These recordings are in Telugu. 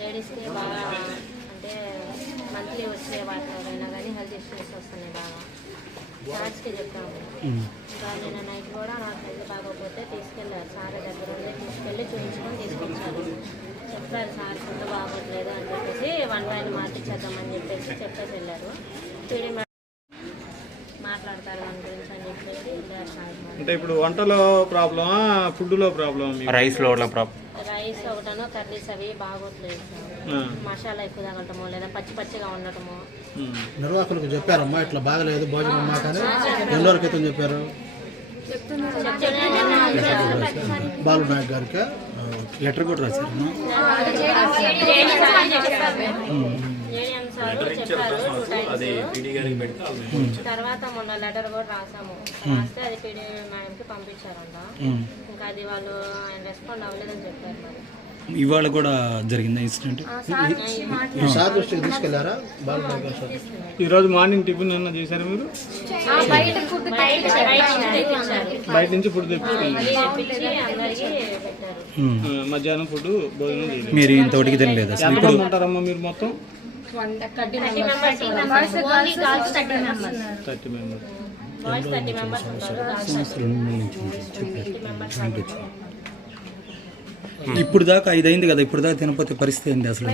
లేడీస్కి బాగా అంటే మంత్లీ వచ్చే వాటిలోనైనా కానీ హెల్త్ ఇష్యూస్ వస్తున్నాయి బాగా. సార్స్కి చెప్పాము. ఇంకా నిన్న నైట్ కూడా నాకు హెల్త్ బాగోకపోతే తీసుకెళ్ళారు సార్ దగ్గర ఉండి తీసుకెళ్ళి చూపించుకొని తీసుకొచ్చారు. చెప్పారు సార్ ఫుడ్ బాగోట్లేదు అని చెప్పేసి 1 టైం మార్పించేద్దామని చెప్పేసి వెళ్ళారు. పీడీ మాట్లాడతారు దాని గురించి అని చెప్పేసి వెళ్ళారు సార్. అంటే ఇప్పుడు వంటలో ప్రాబ్లమా, ఫుడ్లో ప్రాబ్లమ్? రైస్లో ప్రాబ్లం. రైస్ ఒకటనో కర్రీస్ అవి బాగోట్లేదు సార్. మసాలా ఎక్కువ తగలటమో లేదా పచ్చి పచ్చిగా ఉండటమో. నిర్వాహకులకు చెప్పారమ్మా ఇట్లా బాగలేదు భోజనం మాట అని ఎన్ని రోజుల క్రితం చెప్పారు? బాలు నాయక్ గారికి లెటర్ కూడా రాశారమ్మా. తర్వాత మొన్న లెటర్ కూడా రాసాము. రాస్తే అది పీడీ మేడంకి పంపించారంట. ఇంకా అది వాళ్ళు ఆయన రెస్పాండ్ అవ్వలేదని చెప్పారు. మరి ఇవాళ కూడా జరిగింది ఇన్సిడెంట్. సార్ దృష్టికి తీసుకెళ్లారా బాలు నాయక్ గారు? ఈరోజు మార్నింగ్ టిఫిన్ ఏమన్నా చేశారు మీరు? బయట నుంచి ఫుడ్ తెప్పించుకున్నారు. మధ్యాహ్నం ఫుడ్ భోజనం చేయలేదు. మీరు ఇంతవరకు తినలేదు అసలు? ఇప్పుడు ఉంటారమ్మా మీరు మొత్తం 30 మెంబర్స్ బాయ్స్ 30 మెంబర్స్ ఉంటారు. ఇప్పుడు దాకా 5 అయింది కదా, ఇప్పుడు దాకా తినకపోతే పరిస్థితి ఏంటి అసలు?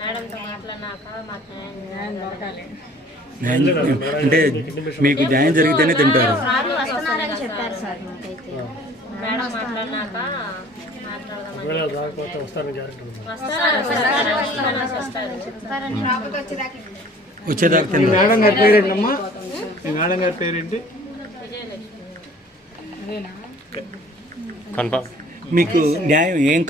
మేడంతో మాట్లాడినాక మాకు అంటే మీకు న్యాయం జరిగితేనే తింటారు. వస్తున్నారని చెప్పారు సార్. మాకైతే మేడం మాట్లాడినాక వచ్చేదాకా తింటారు. మేడం గారి పేరేంటమ్మా? మీ మేడం గారి పేరేంటి? కన్ఫర్మ్. మీకు న్యాయం ఏం